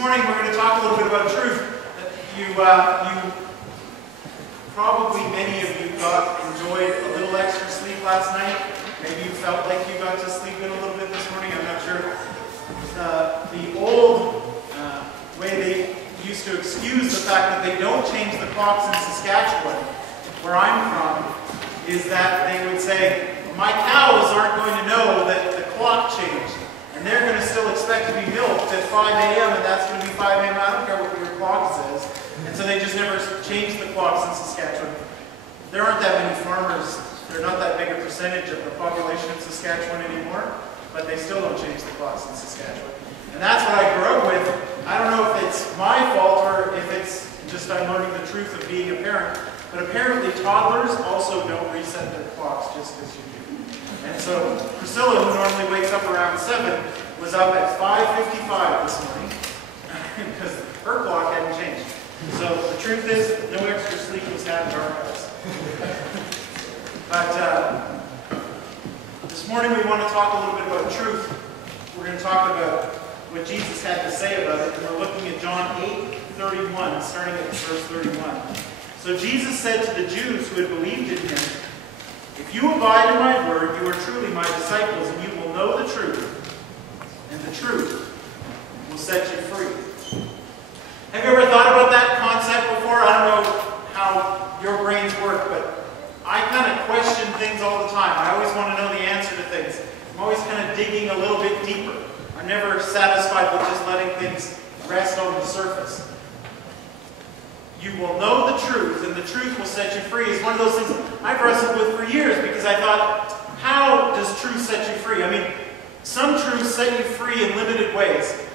morning we're going to talk a little bit about truth. Probably many of you enjoyed a little extra sleep last night. Maybe you felt like you got to sleep in a little bit this morning. I'm not sure. The old way they used to excuse the fact that they don't change the clocks in Saskatchewan, where I'm from, is that they would say, my cows aren't going to know that the clock changed. And they're going to still expect to be milked at 5 a.m. and that's going to be 5 a.m. I don't care what your clock says. And so they just never changed the clocks in Saskatchewan. There aren't that many farmers. They're not that big a percentage of the population of Saskatchewan anymore, but they still don't change the clocks in Saskatchewan. And that's what I grew up with. I don't know if it's my fault or if it's just I'm learning the truth of being a parent, but apparently toddlers also don't reset their clocks just as you do. And so Priscilla, who normally wakes up around 7, was up at 5:55 this morning because her clock hadn't changed. So the truth is, no extra sleep was had in our house. But this morning we want to talk a little bit about truth. We're going to talk about what Jesus had to say about it, and we're looking at John 8:31, starting at verse 31. So Jesus said to the Jews who had believed in him, if you abide in my word, you are truly my disciples, and you will know the truth, and the truth will set you free. Have you ever thought about that concept before? I don't know how your brains work, but I kind of question things all the time. I always want to know the answer to things. I'm always kind of digging a little bit deeper. I'm never satisfied with just letting things rest on the surface. You will know the truth, and the truth will set you free. It's one of those things I've wrestled with for years because I thought, how does truth set you free? I mean, some truths set you free in limited ways.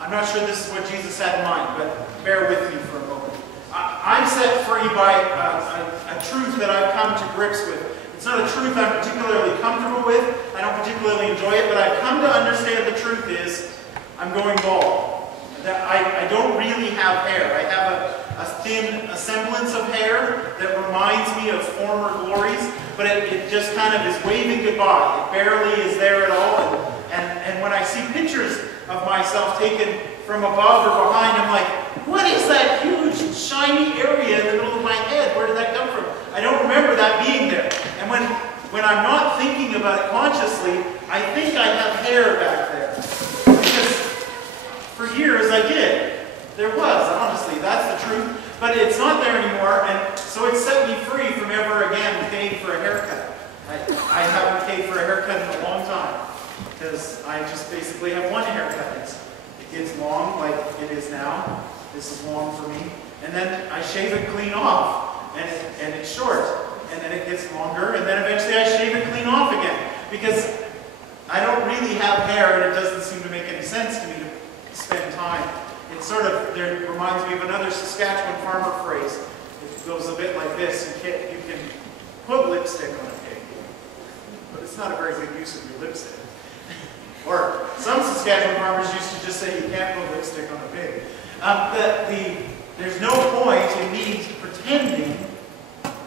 I'm not sure this is what Jesus had in mind, but bear with me for a moment. I'm set free by a truth that I've come to grips with. It's not a truth I'm particularly comfortable with. I don't particularly enjoy it, but I've come to understand the truth is I'm going bald. I don't really have hair. I have a thin semblance of hair that reminds me of former glories, but it just kind of is waving goodbye. It barely is there at all. And when I see pictures of myself taken from above or behind, I'm like, what is that huge, shiny area in the middle of my head? Where did that come from? I don't remember that being there. And when I'm not thinking about it consciously, I think I have hair back there. Because for years I did. There was, honestly, that's the truth. But it's not there anymore, and so it set me free from ever again paying for a haircut. I haven't paid for a haircut in a long time, because I just basically have one haircut. It gets long like it is now. This is long for me. And then I shave it clean off, and it's short. And then it gets longer, and then eventually I shave it clean off again. Because I don't really have hair, and it doesn't seem to make any sense to me to spend time. It sort of reminds me of another Saskatchewan farmer phrase. It goes a bit like this. You can put lipstick on a pig, but it's not a very good use of your lipstick. Or some Saskatchewan farmers used to just say you can't put lipstick on a pig. There's no point in me pretending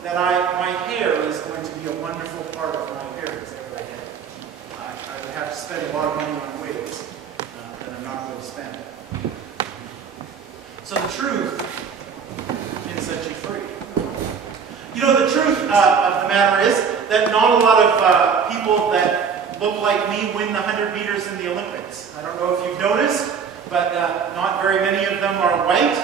that my hair is going to be a wonderful part of my appearance every day. I would have to spend a lot of money on wigs that I'm not going to spend. So the truth can set you free. You know, the truth of the matter is that not a lot of people that look like me win the 100 meters in the Olympics. I don't know if you've noticed, but not very many of them are white.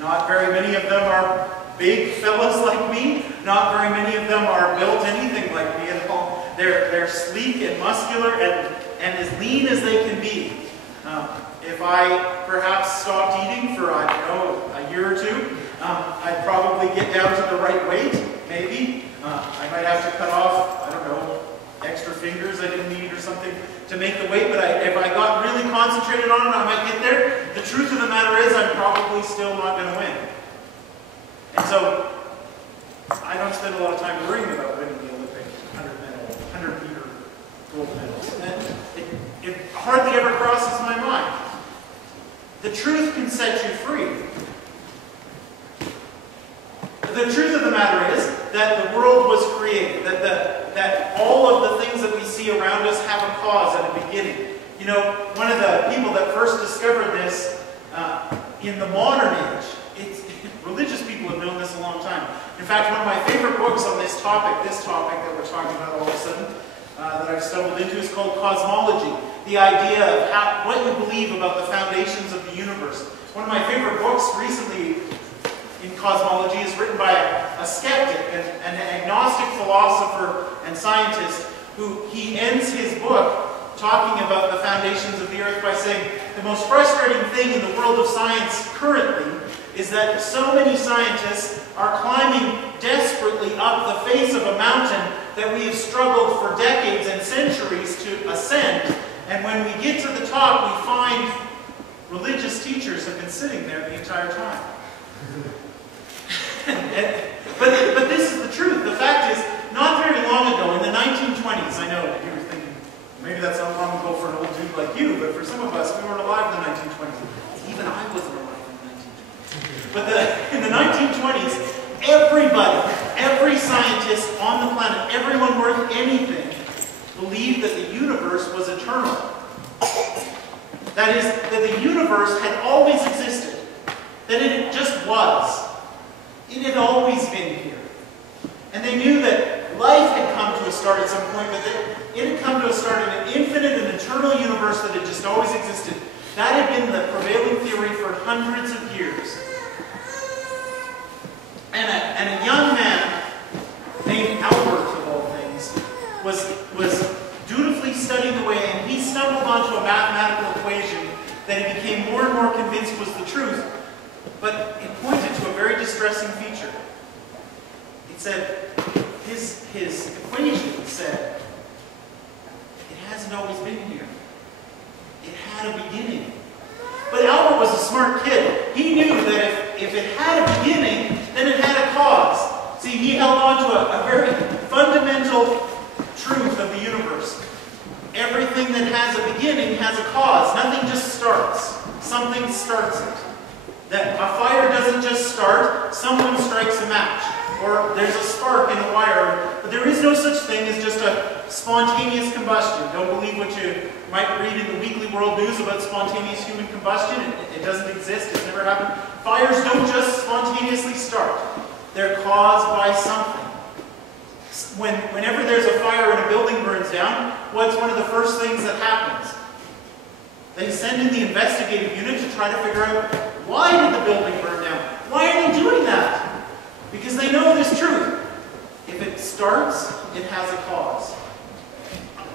Not very many of them are big fellas like me. Not very many of them are built anything like me at all. They're sleek and muscular and as lean as they can be. If I perhaps stopped eating for, I don't know, a year or two, I'd probably get down to the right weight, maybe. I might have to cut off, I don't know, extra fingers I didn't need or something to make the weight, but if I got really concentrated on it, I might get there. The truth of the matter is I'm probably still not going to win. And so, I don't spend a lot of time worrying about winning the Olympic 100-meter gold medals. And it hardly ever crosses my mind. The truth can set you free. The truth of the matter is that the world was created, that all of the things that we see around us have a cause and a beginning. You know, one of the people that first discovered this in the modern age, religious people have known this a long time. In fact, one of my favorite books on this topic that we're talking about all of a sudden, that I've stumbled into, is called Cosmology. The idea of what you believe about the foundations of the universe. One of my favorite books recently in cosmology is written by a skeptic, an agnostic philosopher and scientist, who he ends his book talking about the foundations of the earth by saying, the most frustrating thing in the world of science currently is that so many scientists are climbing desperately up the face of a mountain that we have struggled for decades and centuries to ascend. And when we get to the top, we find religious teachers have been sitting there the entire time. But this is the truth. The fact is, not very long ago, in the 1920s, I know you were thinking, maybe that's not long ago for an old dude like you, but for some of us, we weren't alive in the 1920s. Even I wasn't alive in the 1920s. But in the 1920s, everybody, every scientist on the planet, everyone worth anything, believed that the universe was eternal. That is, that the universe had always existed. That it just was. It had always been here. And they knew that life had come to a start at some point, but that it had come to a start in an infinite and eternal universe that had just always existed. That had been the prevailing theory for hundreds of years. And a young man named Albert, of all things, was dutifully studying away, and he stumbled onto a mathematical equation that he became more and more convinced was the truth, but it pointed to a very distressing feature. It said, his equation said, it hasn't always been here. It had a beginning. But Albert was a smart kid. He knew that if it had a beginning, then it had a cause. See, he held on to a very fundamental truth of the universe. Everything that has a beginning has a cause. Nothing just starts. Something starts it. That a fire doesn't just start, someone strikes a match. Or there's a spark in a wire. But there is no such thing as just a spontaneous combustion. Don't believe what you might read in the weekly world news about spontaneous human combustion. It doesn't exist. It's never happened. Fires don't just spontaneously start. They're caused by something. Whenever there's a fire and a building burns down, what's one of the first things that happens? They send in the investigative unit to try to figure out, why did the building burn down? Why are they doing that? Because they know this truth. If it starts, it has a cause.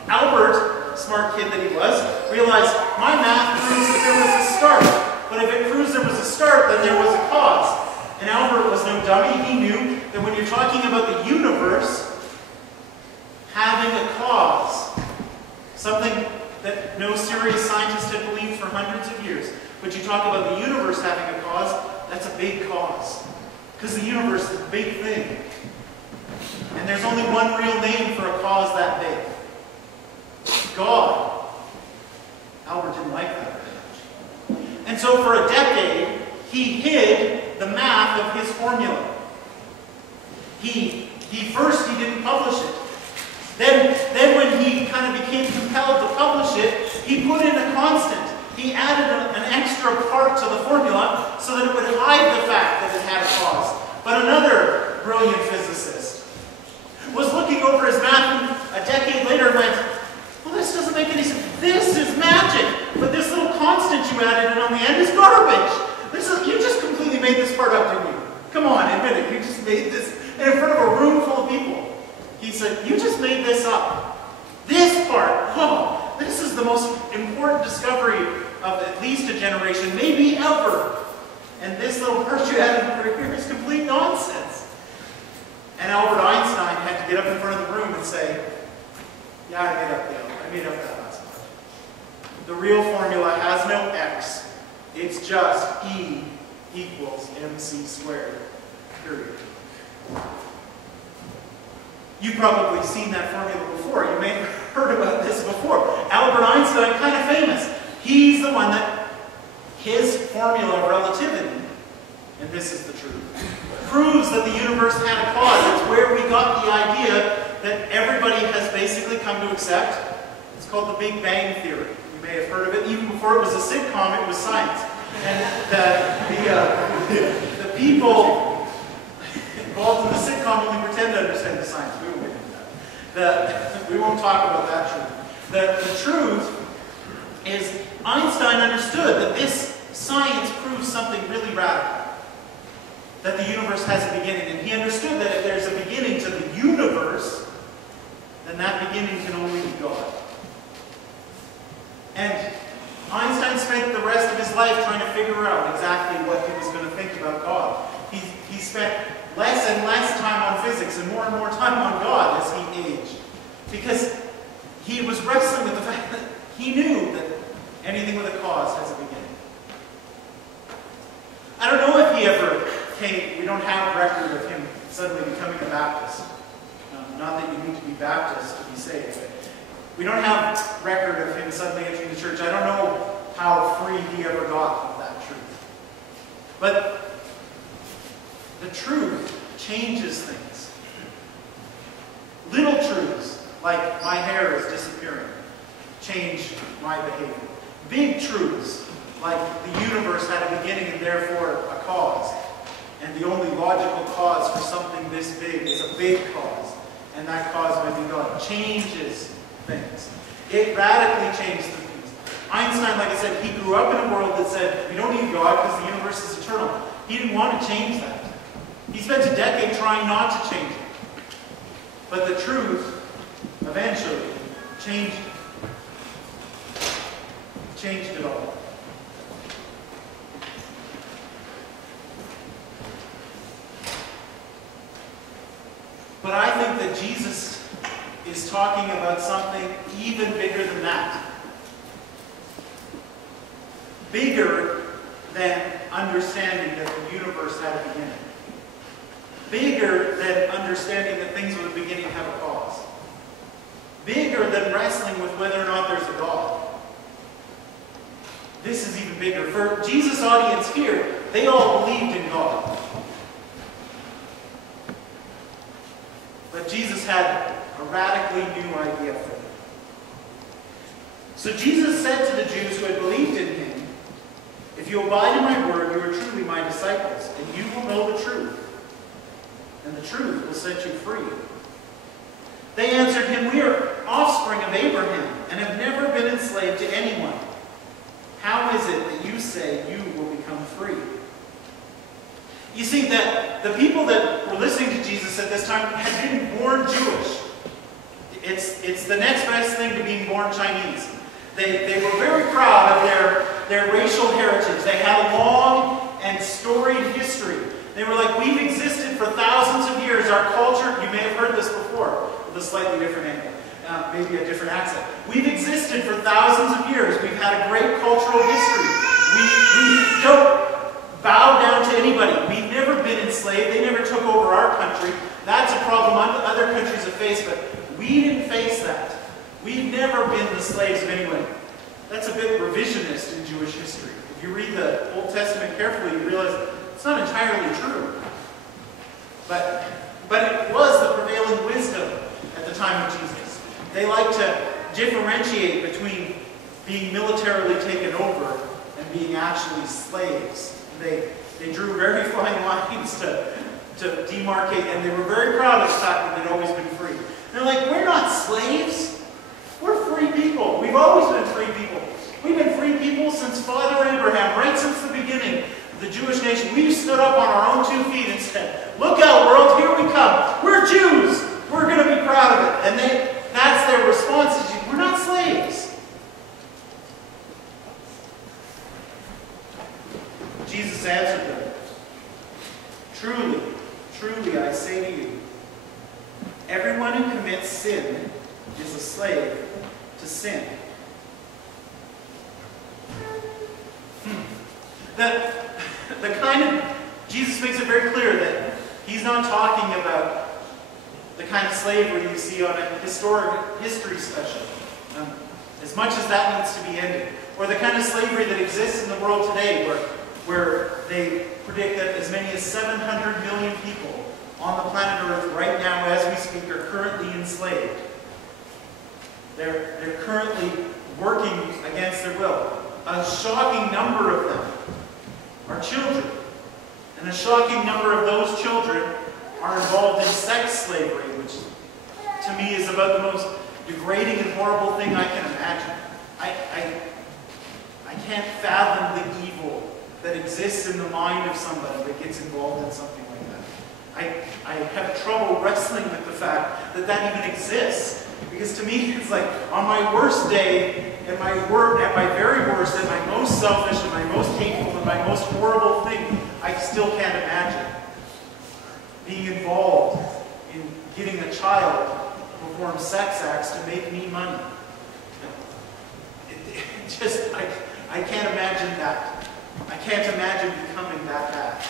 Albert, smart kid that he was, realized, my math proves that there was a start. But if it proves there was a start, then there was a cause. And Albert was no dummy. He knew that when you're talking about the universe having a cause, something that no serious scientist had believed for hundreds of years, but you talk about the universe having a cause, that's a big cause. Because the universe is a big thing. And there's only one real name for a cause that big. God. Albert didn't like that very much. And so for a decade, he hid the math of his formula. First he didn't publish it. Then when he kind of became compelled to publish it, he put in a constant. He added an extra part to the formula so that it would hide the fact that it had a cause. But another brilliant physicist was looking over his math a decade later and went, well, this doesn't make any sense. This is magic. But this little constant you added in on the end is garbage. You just completely made this part up, didn't you? Come on, admit it. You just made this in front of a room full of people. He said, you just made this up. This part, oh, this is the most important discovery of at least a generation, maybe ever. And this little part you added over here is complete nonsense. And Albert Einstein had to get up in front of the room and say, yeah, I made up that last part. The real formula has no x. It's just E equals mc squared, period. You've probably seen that formula before. You may have heard about this before. Albert Einstein, kind of famous. He's the one that his formula of relativity, and this is the truth, proves that the universe had a cause. It's where we got the idea that everybody has basically come to accept. It's called the Big Bang Theory. You may have heard of it. Even before it was a sitcom, it was science. And the people involved in the sitcom only pretend to understand the science. We won't get into that. We won't talk about that truth. The truth is Einstein understood that this science proves something really radical. That the universe has a beginning. And he understood that if there's a beginning to the universe, then that beginning can only be God. And Einstein spent the rest of his life trying to figure out exactly what he was going to think about God. He spent less and less time on physics and more time on God as he aged. Because he was wrestling with the fact that he knew that anything with a cause has a beginning. I don't know if he ever came, we don't have record of him suddenly becoming a Baptist. Not that you need to be Baptist to be saved, but we don't have record of him suddenly entering the church. I don't know how free he ever got of that truth. But the truth changes things. Little truths, like my hair is disappearing, change my behavior. Big truths, like the universe had a beginning and therefore a cause. And the only logical cause for something this big is a big cause. And that cause might be God. Changes things. It radically changes things. Einstein, like I said, he grew up in a world that said, we don't need God because the universe is eternal. He didn't want to change that. He spent a decade trying not to change it. But the truth eventually changed it all. But I think that Jesus is talking about something even bigger than that. Bigger than understanding that the universe had a beginning. Bigger than understanding that things with a beginning have a cause. Bigger than wrestling with whether or not there's a God. This is even bigger. For Jesus' audience here, they all believed in God. But Jesus had a radically new idea for them. So Jesus said to the Jews who had believed in him, if you abide in my word, you are truly my disciples, and you will know the truth, and the truth will set you free. They answered him, we are offspring of Abraham, and have never been enslaved to anyone. How is it that you say you will become free? You see, that the people that were listening to Jesus at this time had been born Jewish. It's the next best thing to being born Chinese. They were very proud of their racial heritage. They had a long and storied history. They were like, we've existed for thousands of years. Our culture, you may have heard this before, with a slightly different angle, maybe a different accent. We've existed for thousands of years. We've had a great cultural history. We don't bow down to anybody. We've never been enslaved. They never took over our country. That's a problem other countries have faced, but we didn't face that. We've never been the slaves of anyone. That's a bit revisionist in Jewish history. If you read the Old Testament carefully, you realize it's not entirely true. But it was the prevailing wisdom at the time of Jesus. They liked to differentiate between being militarily taken over and being actually slaves. They drew very fine lines to demarcate, and they were very proud of the fact that they'd always been free. They're like, we're not slaves. We're free people. We've always been free people. We've been free people since Father Abraham, right since the beginning of the Jewish nation. We've stood up on our own 2 feet and said, look out, world, here we come. We're Jews. We're going to be proud of it. And that's their response. We're not slaves. Jesus answered them, truly, truly, I say to you, everyone who commits sin is a slave to sin. Jesus makes it very clear that he's not talking about the kind of slavery you see on a history special, as much as that needs to be ended, or the kind of slavery that exists in the world today, where they predict that as many as 700 million people on the planet Earth right now, as we speak, are currently enslaved. They're currently working against their will. A shocking number of them are children. And a shocking number of those children are involved in sex slavery, which to me is about the most degrading and horrible thing I can imagine. I can't fathom the evil that exists in the mind of somebody that gets involved in something like that. I have trouble wrestling with the fact that that even exists. Because to me, it's like, on my worst day, at my very worst, at my most selfish, and my most hateful, and my most horrible thing, I still can't imagine being involved in getting a child to perform sex acts to make me money. I can't imagine that. I can't imagine becoming that bad.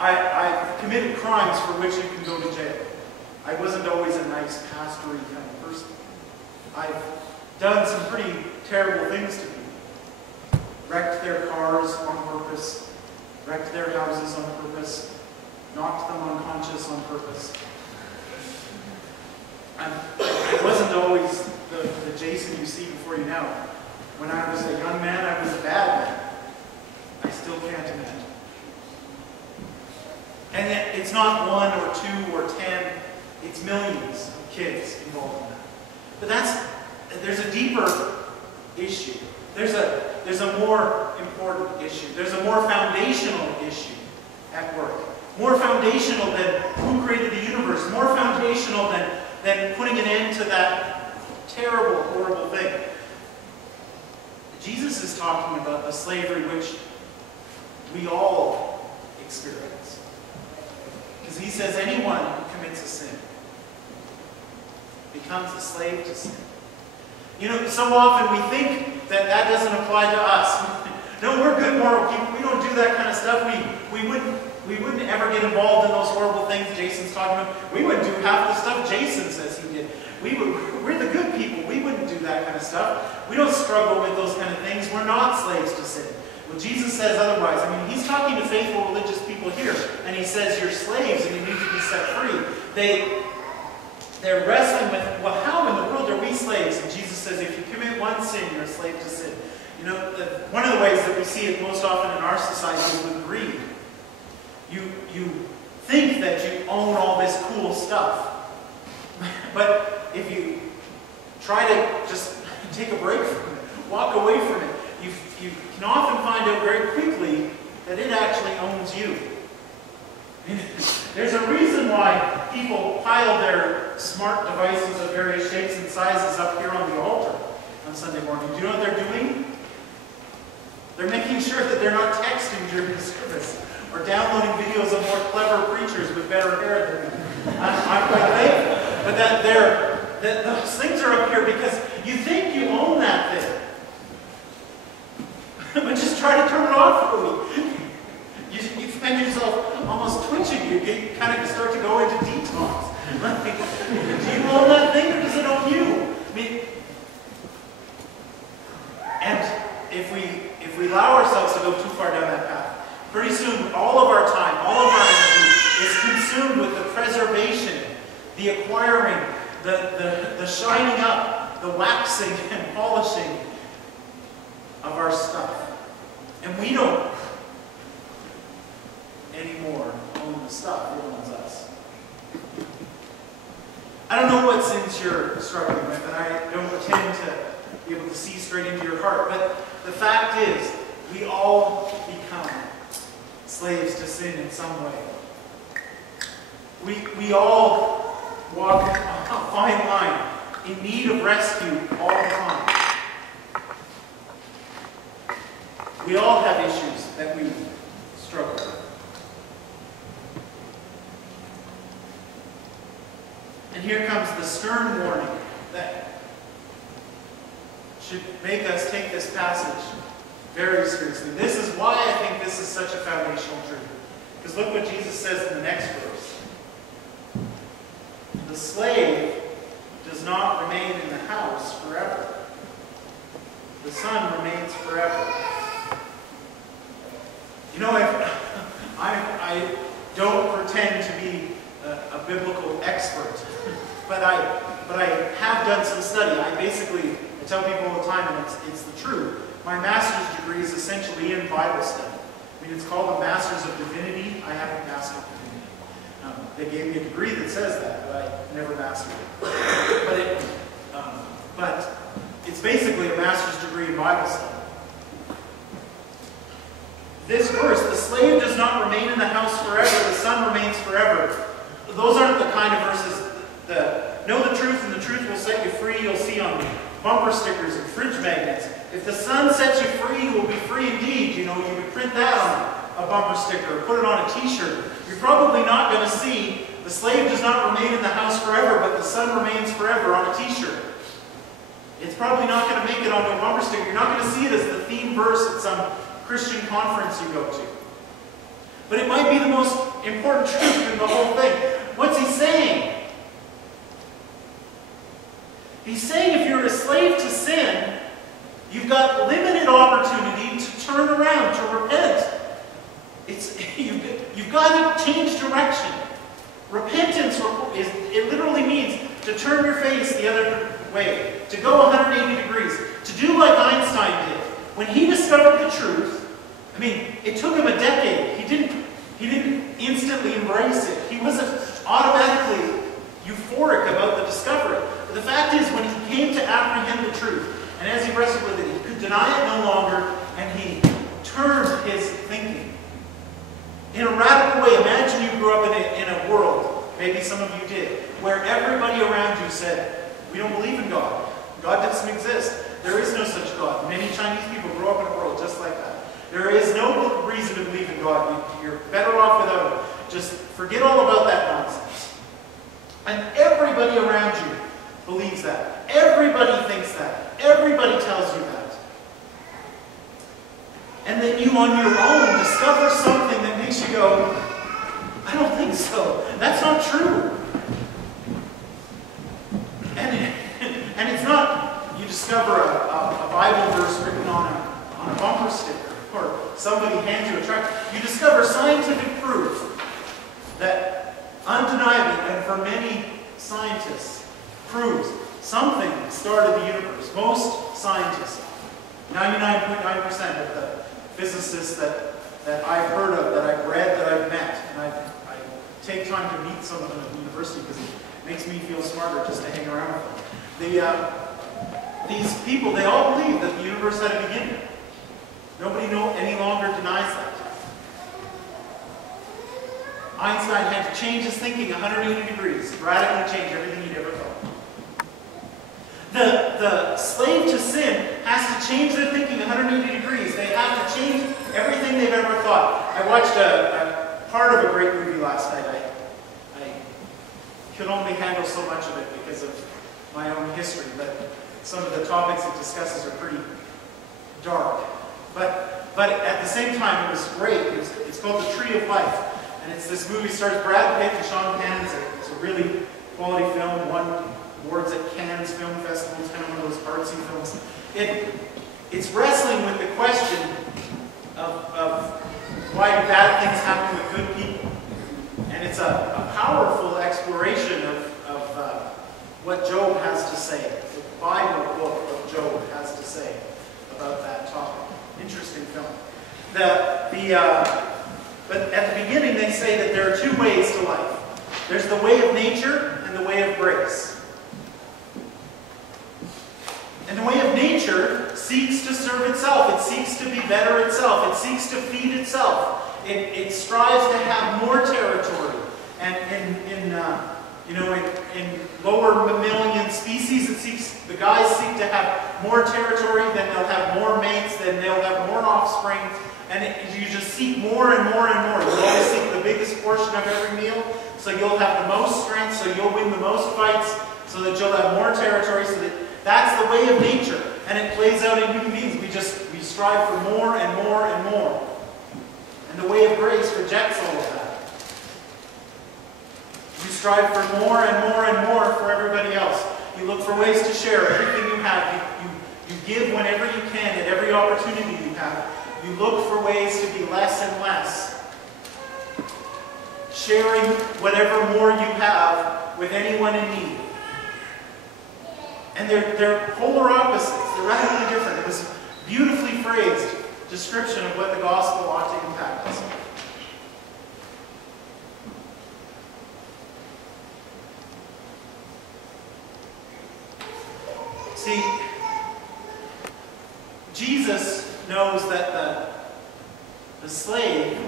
I've committed crimes for which you can go to jail. I wasn't always a nice pastory kind of person. I've done some pretty terrible things to people. Wrecked their cars on purpose. Wrecked their houses on purpose. Knocked them unconscious on purpose. I wasn't always the Jason you see before you now. When I was a young man, I was a bad man. I still can't imagine. And yet, it's not 1 or 2 or 10. It's millions of kids involved in that. But there's a deeper issue. There's a more important issue. There's a more foundational issue at work. More foundational than who created the universe. More foundational than putting an end to that terrible, horrible thing. Jesus is talking about the slavery which we all experience. Because he says anyone who commits a sin becomes a slave to sin. You know, so often we think that that doesn't apply to us. No, we're good moral people. We don't do that kind of stuff. We wouldn't ever get involved in those horrible things Jason's talking about. We wouldn't do half the stuff Jason says he did. We're the good people. We wouldn't do that kind of stuff. We don't struggle with those kind of things. We're not slaves to sin. Well, Jesus says otherwise. I mean, he's talking to faithful religious people here, and he says you're slaves and you need to be set free. They're wrestling with, well, how in the world are we slaves? And Jesus says if you commit one sin, you're a slave to sin. You know, one of the ways that we see it most often in our society is with greed. You think that you own all this cool stuff. But if you try to just take a break from it, walk away from it, you can often find out very quickly that it actually owns you. There's a reason why people pile their smart devices of various shapes and sizes up here on the altar on Sunday morning. Do you know what they're doing? They're making sure that they're not texting during the service or downloading videos of more clever preachers with better hair than me. I'm quite thankful. But that those things are up here because you think you own that thing. But just try to turn it off for a week. You find yourself almost twitching. You kind of start to go into detox. Do you own that thing or does it own you? I mean, and if we allow ourselves to go too far down that path, pretty soon all of our time, all of our energy is consumed with the preservation, the acquiring, the shining up, the waxing and polishing of our stuff. And we don't anymore own the stuff, it owns us. I don't know what sins you're struggling with, and I don't pretend to be able to see straight into your heart, but the fact is, we all become slaves to sin in some way. We all walk a fine line in need of rescue all the time. We all have issues that we struggle with. And here comes the stern warning that should make us take this passage very seriously. This is why I think this is such a foundational truth. Because look what Jesus says in the next verse. The slave does not remain in the house forever. The son remains forever. You know, I don't pretend to be a biblical expert, but I but I have done some study. I tell people all the time, and it's the truth. My master's degree is essentially in Bible study. I mean, it's called a Master's of Divinity. I have a Master of Divinity. They gave me a degree that says that, but I never mastered it. But it's basically a master's degree in Bible study. This verse, the slave does not remain in the house forever, the son remains forever. Those aren't the kind of verses that know the truth and the truth will set you free. You'll see on bumper stickers and fridge magnets. If the son sets you free, you will be free indeed. You would print that on a bumper sticker or put it on a t-shirt. You're probably not going to see the slave does not remain in the house forever, but the son remains forever on a t-shirt. It's probably not going to make it onto a bumper sticker. You're not going to see it as the theme verse at some Christian conference you go to. But it might be the most important truth in the whole thing. What's he saying? He's saying if you're a slave to sin, you've got limited opportunity to turn around, to repent. You've got to change direction. Repentance, it literally means to turn your face the other way, to go 180 degrees, to do like Einstein did. When he discovered the truth, I mean, it took him a decade. He didn't instantly embrace it. He wasn't automatically euphoric about the discovery. But the fact is, when he came to apprehend the truth, and as he wrestled with it, he could deny it no longer, and he turned his thinking. In a radical way, imagine you grew up in a world, maybe some of you did, where everybody around you said, we don't believe in God. God doesn't exist. There is no such God. Many Chinese people grow up in a world just like that. There is no reason to believe in God. You're better off without Him. Just forget all about that nonsense. And everybody around you believes that. Everybody thinks that. Everybody tells you that. And then you on your own discover something that makes you go, I don't think so. That's not true. And it's not you discover a Bible verse written on a bumper sticker or somebody hands you a tract. You discover scientific proof that undeniably, and for many scientists, proves something started the universe. Most scientists, 99.9% of the physicists that I've heard of, that I've read, that I've met, and I take time to meet some of them at the university because it makes me feel smarter just to hang around with them. These people, they all believe that the universe had a beginning. Nobody any longer denies that. Einstein had to change his thinking 180 degrees, radically change everything he'd ever thought. The slave to sin has to change their thinking 180 degrees. They have to change everything they've ever thought. I watched a part of a great movie last night. I could only handle so much of it because of my own history, but some of the topics it discusses are pretty dark. But at the same time, it was great. It's called The Tree of Life. And it's this movie, stars Brad Pitt and Sean Penn. It's a really quality film, won awards at Cannes Film Festival. It's kind of one of those artsy films. It's wrestling with the question of why bad things happen with good people. And it's a powerful exploration of what Job has to say. The Bible book of Job has to say about that topic. Interesting film. But at the beginning they say that there are two ways to life. There's the way of nature and the way of grace. And the way of nature seeks to serve itself. It seeks to be better itself. It seeks to feed itself. It strives to have more territory. And in lower mammalian species, the guys seek to have more territory, then they'll have more mates, then they'll have more offspring, and you just seek more and more and more. You'll always seek the biggest portion of every meal, so you'll have the most strength, so you'll win the most fights, so that you'll have more territory, that's the way of nature, and it plays out in human beings. We strive for more and more and more. And the way of grace rejects all of that. You strive for more and more and more for everybody else. You look for ways to share everything you have. You give whenever you can at every opportunity you have. You look for ways to be less and less. Sharing whatever more you have with anyone in need. And they're polar opposites. They're radically different. It was a beautifully phrased description of what the gospel ought to impact us. See, Jesus knows that the slave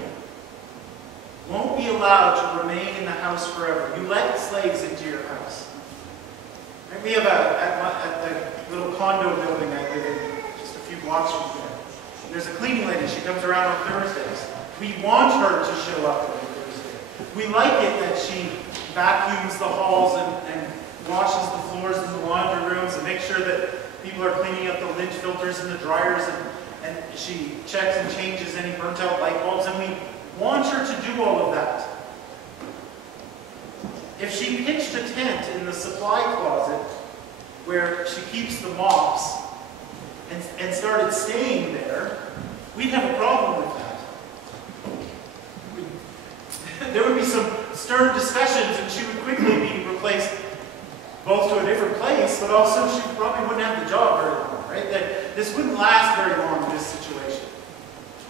won't be allowed to remain in the house forever. You let slaves into your house. Right? We have at the little condo building I live in, just a few blocks from here, there's a cleaning lady. She comes around on Thursdays. We want her to show up every Thursday. We like it that she vacuums the halls and washes the floors in the laundry rooms and makes sure that people are cleaning up the lint filters in the dryers, and she checks and changes any burnt out light bulbs, and we want her to do all of that. If she pitched a tent in the supply closet where she keeps the mops and started staying there, we'd have a problem with that. There would be some stern discussions, and she would quickly be replaced both to a different place, but also she probably wouldn't have the job very long, right? That this wouldn't last very long in this situation.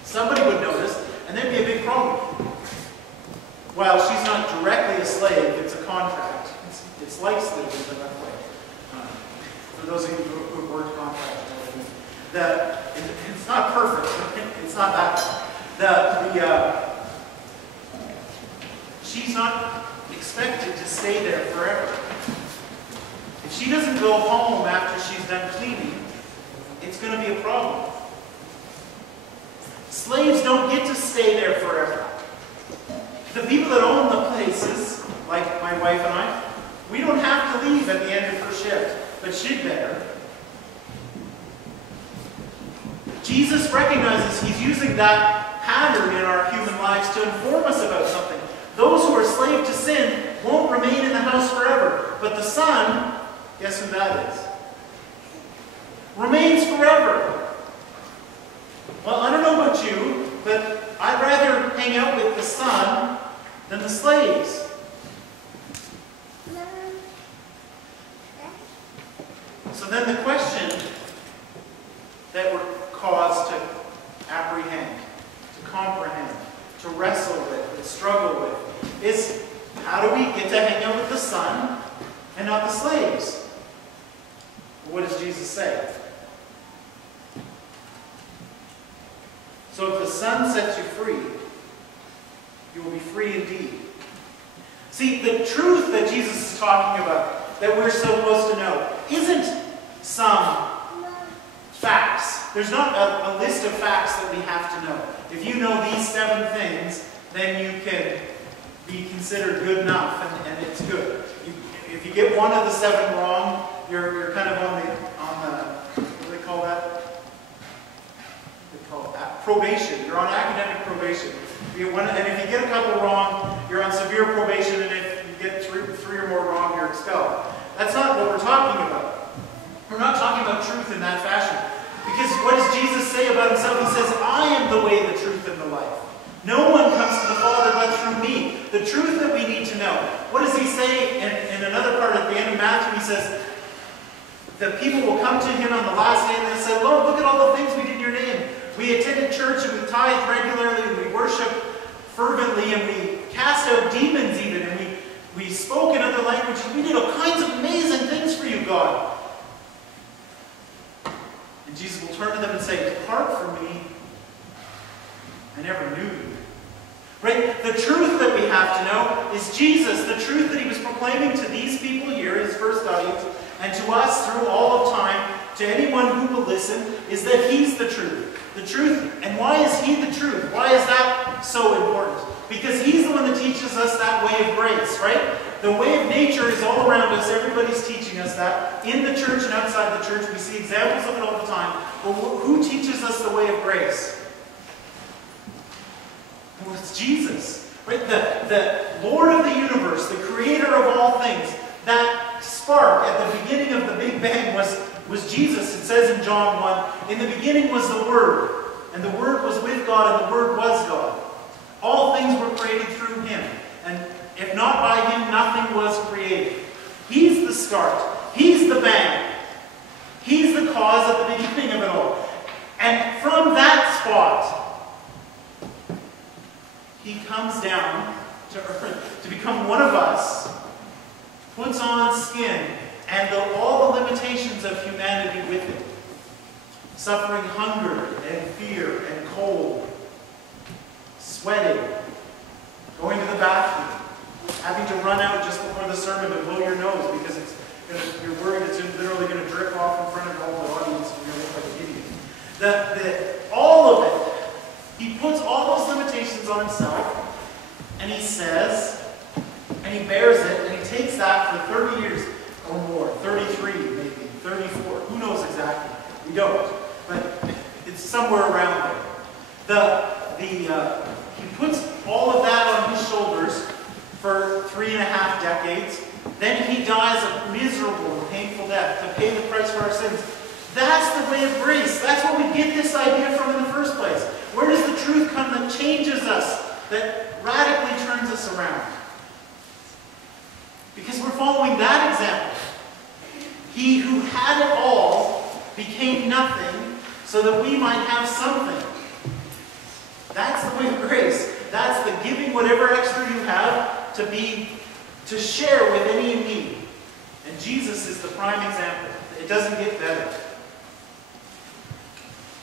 Somebody would notice, and there'd be a big problem. While she's not directly a slave, it's a contract. It's like slavery in that way. For those of you who have worked contracts, that it's not perfect. It's not that. She's not expected to stay there forever. If she doesn't go home after she's done cleaning, it's going to be a problem. Slaves don't get to stay there forever. The people that own the places, like my wife and I, we don't have to leave at the end of her shift, but she'd better. Jesus recognizes he's using that pattern in our human lives to inform us about something. Those who are slave to sin won't remain in the house forever, but the Son, guess who that is? Remains forever. Well, I don't know about you, but I'd rather hang out with the Son than the slaves. So then the question that we're caused to apprehend, to comprehend, to wrestle with, to struggle with, is how do we get to hang out with the Son and not the slaves? What does Jesus say? So if the Son sets you free, you will be free indeed. See, the truth that Jesus is talking about, that we're supposed to know, isn't some facts. There's not a list of facts that we have to know. If you know these 7 things, then you can be considered good enough, and it's good. If you get one of the 7 wrong, you're kind of on the what do they call that? They call it probation. You're on academic probation. And if you get a couple wrong, you're on severe probation, and if you get three or more wrong, you're expelled. That's not what we're talking about. We're not talking about truth in that fashion. Because what does Jesus say about himself? He says, I am the way, the truth, and the life. No one comes to the Father but through me. The truth that we need to know. What does he say in another part at the end of Matthew? He says, that people will come to him on the last day and they'll say, Lord, look at all the things we did in your name. We attended church and we tithed regularly and we worshiped fervently and we cast out demons even and we spoke in other languages. We did all kinds of amazing things for you, God. And Jesus will turn to them and say, depart from me, I never knew you. Right? The truth that we have to know is Jesus, the truth that he was proclaiming to these people here, his first audience, and to us through all of time, to anyone who will listen, is that he's the truth. The truth. And why is he the truth? Why is that so important? Because he's the one that teaches us that way of grace, right? The way of nature is all around us. Everybody's teaching us that. In the church and outside the church, we see examples of it all the time. But who teaches us the way of grace? Well, it's Jesus. Right? The Lord of the universe, the creator of all things. That spark at the beginning of the Big Bang was Jesus. It says in John 1, in the beginning was the Word, and the Word was with God, and the Word was God. All things were created through him, and if not by him, nothing was created. He's the start. He's the bang. cause at the beginning of it all. And from that spot, he comes down to earth to become one of us, puts on skin, and all the limitations of humanity with it. Suffering hunger and fear and cold, sweating, going to the bathroom, having to run out just before the sermon to blow your nose because you're worried it's literally going to drip off in front of all the audience and you're going to look like an idiot. All of it, he puts all those limitations on himself, and he says, and he bears it, and he takes that for 30 years or more, 33 maybe, 34, who knows exactly, we don't, but it's somewhere around there. He puts all of that on his shoulders for 3.5 decades. Then he dies a miserable and painful death to pay the price for our sins. That's the way of grace. That's where we get this idea from in the first place. Where does the truth come that changes us, that radically turns us around? Because we're following that example. He who had it all became nothing so that we might have something. That's the way of grace. That's the giving whatever extra you have to share with any in need. And Jesus is the prime example. It doesn't get better.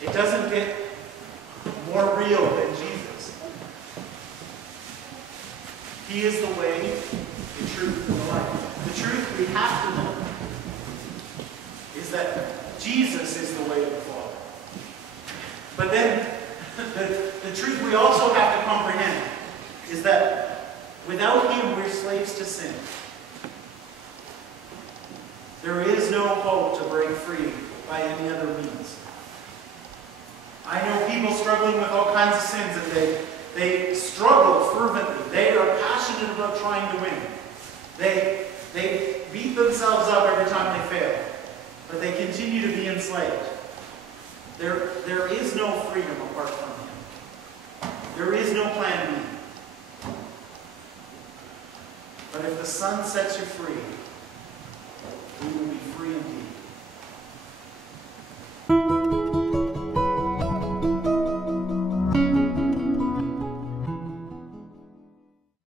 It doesn't get more real than Jesus. He is the way, the truth, and the life. The truth we have to know is that Jesus is the way to the Father. But then, the truth we also have to comprehend is that without him, we're slaves to sin. There is no hope to break free by any other means. I know people struggling with all kinds of sins, and they struggle fervently. They are passionate about trying to win. They beat themselves up every time they fail, but they continue to be enslaved. There is no freedom apart from him. There is no plan B. But if the Son sets you free, we will be